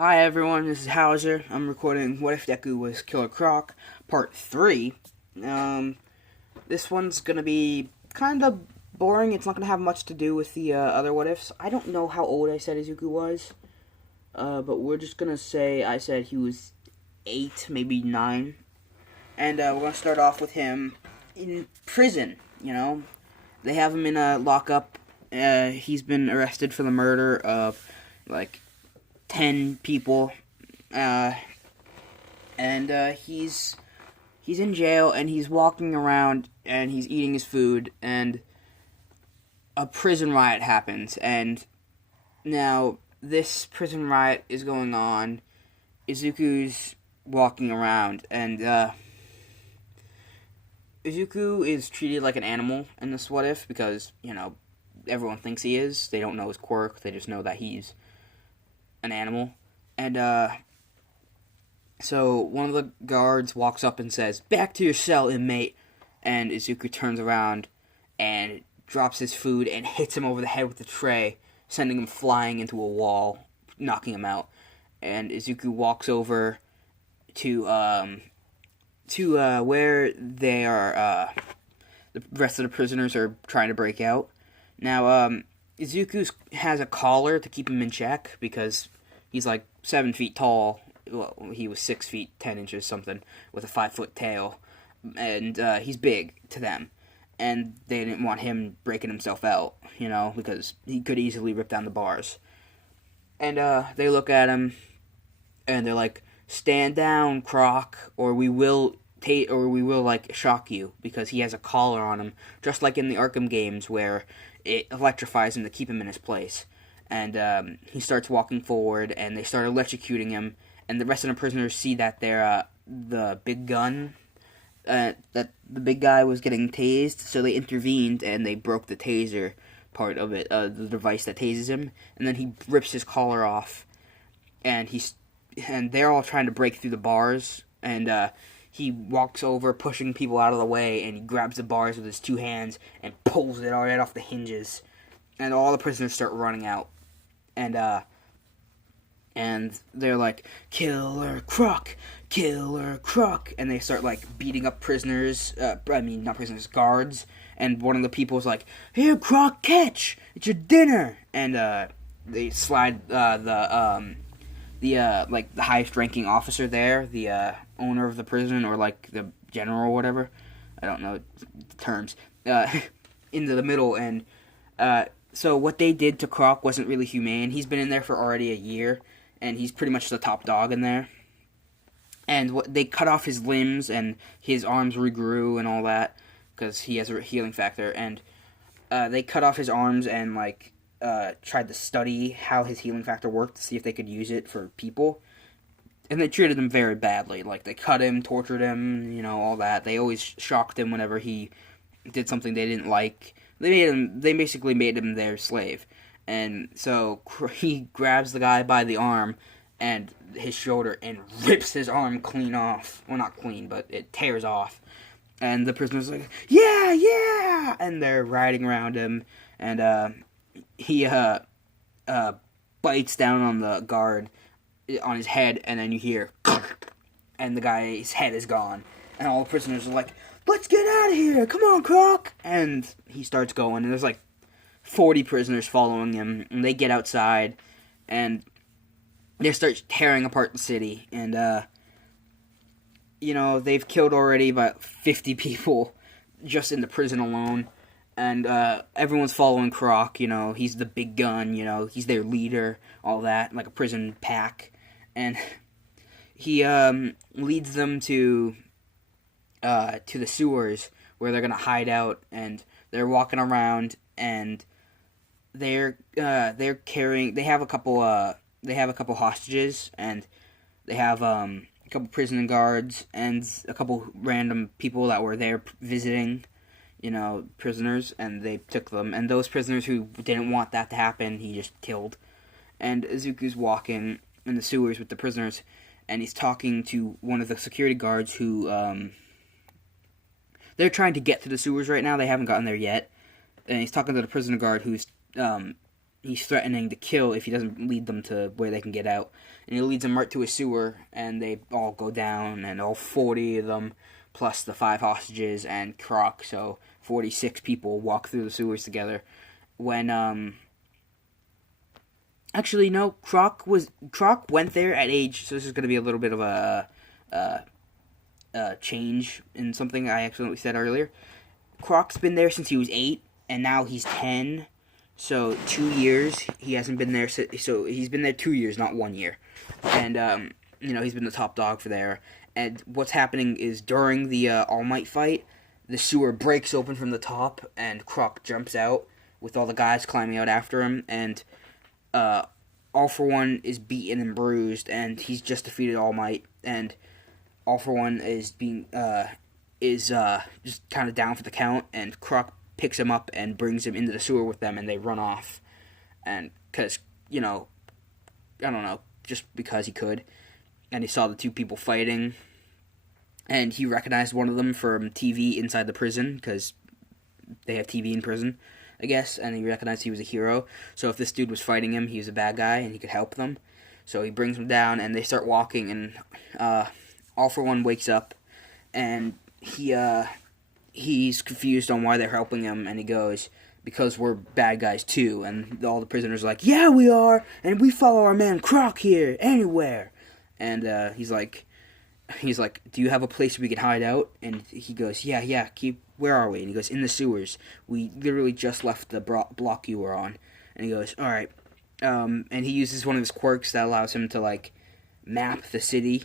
Hi everyone, this is Hauser. I'm recording What If Deku Was Killer Croc, Part 3. Um, this one's gonna be kind of boring. It's not gonna have much to do with the other What Ifs. I don't know how old I said Izuku was, but we're just gonna say I said he was 8, maybe 9. And we're gonna start off with him in prison, They have him in a lockup. He's been arrested for the murder of, like, 10 people, uh, and he's in jail, and he's walking around, and he's eating his food, and a prison riot happens, and now this prison riot is going on. Izuku's walking around, and Izuku is treated like an animal in this What If, because, everyone thinks he is. They don't know his quirk, they just know that he's an animal. And so one of the guards walks up and says, "Back to your cell, inmate." And Izuku turns around and drops his food and hits him over the head with the tray, sending him flying into a wall, knocking him out. And Izuku walks over to where they are. The rest of the prisoners are trying to break out. Now, Izuku has a collar to keep him in check because he's like 7 feet tall. Well, he was 6 feet 10 inches something with a 5 foot tail, and he's big to them. And they didn't want him breaking himself out, because he could easily rip down the bars. And they look at him, and they're like, "Stand down, Croc, or we will like shock you," because he has a collar on him, just like in the Arkham games where it electrifies him to keep him in his place. And he starts walking forward, and they start electrocuting him. And the rest of the prisoners see that they're the big gun, that the big guy was getting tased, so they intervened and they broke the taser part of it, the device that tases him. And then he rips his collar off, and they're all trying to break through the bars, and he walks over, pushing people out of the way, and he grabs the bars with his two hands and pulls it right off the hinges, and all the prisoners start running out, and they're like, "Killer Croc, Killer Croc," and they start like beating up prisoners. Not prisoners, guards. And one of the people's like, "Here, Croc, catch! It's your dinner!" And they slide the highest ranking officer there, the owner of the prison, or like the general or whatever, I don't know the terms, into the middle. And so what they did to Croc wasn't really humane. He's been in there for already a year, and he's pretty much the top dog in there. And they cut off his limbs, and his arms regrew and all that, because he has a healing factor. And they cut off his arms and tried to study how his healing factor worked to see if they could use it for people. And they treated him very badly. Like, they cut him, tortured him, all that. They always shocked him whenever he did something they didn't like. They basically made him their slave. And so he grabs the guy by the arm and his shoulder and rips his arm clean off. Well, not clean, but it tears off. And the prisoner's like, "Yeah, yeah!" And they're riding around him. And he bites down on the guard on his head, and then you hear and the guy's head is gone. And all the prisoners are like, "Let's get out of here! Come on, Croc!" And he starts going, and there's like 40 prisoners following him, and they get outside, and they start tearing apart the city. And they've killed already about 50 people just in the prison alone. And everyone's following Croc, he's the big gun, he's their leader, all that, like a prison pack. And he leads them to the sewers where they're gonna hide out, and they're walking around, and they have a couple hostages, and they have a couple prison guards and a couple random people that were there visiting, prisoners, and they took them. And those prisoners who didn't want that to happen, he just killed. And Izuku's walking in the sewers with the prisoners, and he's talking to one of the security guards who, they're trying to get to the sewers right now. They haven't gotten there yet. And he's talking to the prisoner guard who's he's threatening to kill if he doesn't lead them to where they can get out. And he leads them right to a sewer, and they all go down, and all 40 of them, plus the 5 hostages and Croc, so 46 people walk through the sewers together. When, actually, no, Croc went there at age, so this is going to be a little bit of a change in something I accidentally said earlier. Croc's been there since he was 8, and now he's 10, so 2 years. He hasn't been there, so he's been there 2 years, not 1 year. And, he's been the top dog for there. And what's happening is during the All Might fight, the sewer breaks open from the top, and Croc jumps out with all the guys climbing out after him, and All For One is beaten and bruised, and he's just defeated All Might, and All For One is just kind of down for the count, and Croc picks him up and brings him into the sewer with them, and they run off, and because, I don't know, just because he could, and he saw the 2 people fighting, and he recognized one of them from TV inside the prison, because they have TV in prison, I guess, and he recognized he was a hero. So if this dude was fighting him, he was a bad guy, and he could help them. So he brings him down, and they start walking, and All For One wakes up, and he's confused on why they're helping him, and he goes, because we're bad guys too, and all the prisoners are like, yeah, we are, and we follow our man Croc here, anywhere. And he's like, do you have a place we can hide out? And he goes, yeah, where are we? And he goes, in the sewers. We literally just left the block you were on. And he goes, alright. And he uses one of his quirks that allows him to, like, map the city.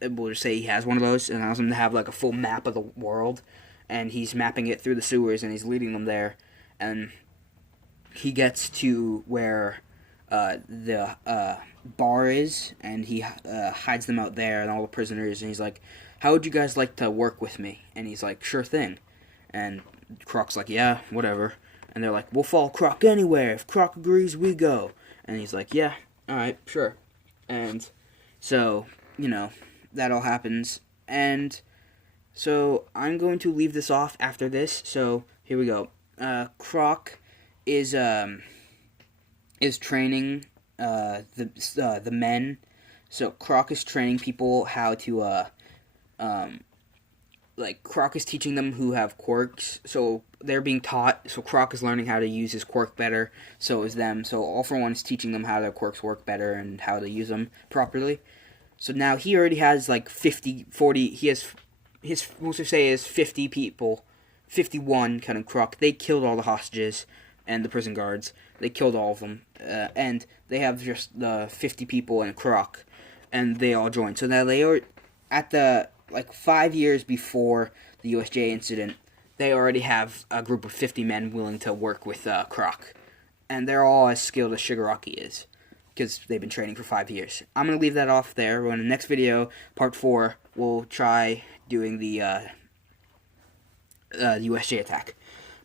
We'll just say he has one of those, and allows him to have, like, a full map of the world. And he's mapping it through the sewers, and he's leading them there. And he gets to where the bar is, and he hides them out there and all the prisoners, and he's like, how would you guys like to work with me? And he's like, sure thing. And Croc's like, yeah, whatever. And they're like, we'll follow Croc anywhere. If Croc agrees, we go. And he's like, yeah, alright, sure. And so, that all happens. And so I'm going to leave this off after this. So here we go. Croc is training the men. So Croc is training people how to Croc is teaching them who have quirks. So they're being taught. So Croc is learning how to use his quirk better. So is them. So All For One is teaching them how their quirks work better and how to use them properly. So now he already has like 40. He has we'll just say is 50 people. 51 kind of Croc. They killed all the hostages and the prison guards. They killed all of them. And they have just the 50 people and Croc. And they all joined. So now they are at the, 5 years before the USJ incident, they already have a group of 50 men willing to work with Croc. And they're all as skilled as Shigaraki is, because they've been training for 5 years. I'm going to leave that off there. In the next video, part 4, we'll try doing the USJ attack.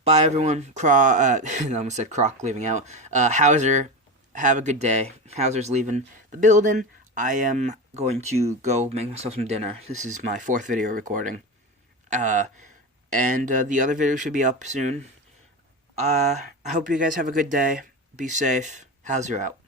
Bye, everyone. I almost said Croc leaving out. Hauser, have a good day. Hauser's leaving the building. I am going to go make myself some dinner. This is my 4th video recording. And the other video should be up soon. I hope you guys have a good day. Be safe. Hauser out.